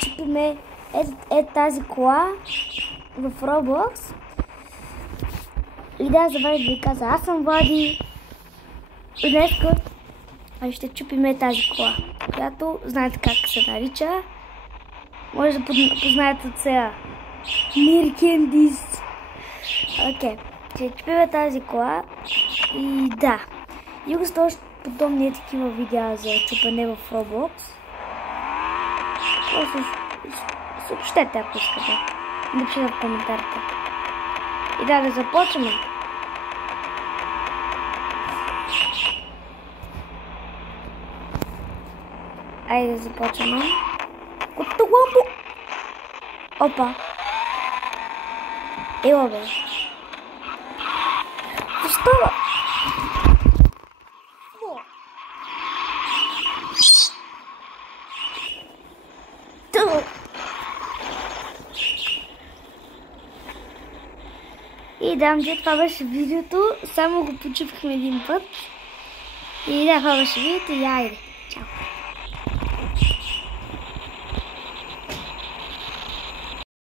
Чупиме тази кола в Roblox. И да, забравих да ви каза, аз съм Влади. И днес ще чупиме тази кола, която знаете как се нарича. Може да познаете от сега. Миркендис. Окей, ще чупиме тази кола. И да. И ако сте още подобни такива видеа за чупене в Roblox, просто съобщете, ако искате. Напишете в коментарите. И да започваме. Айде да започваме. От лампо! Опа! Ела бе! Защо бе? И да, това беше видеото. Само го почупихме един път. И да, това беше видеото и айде. Чао!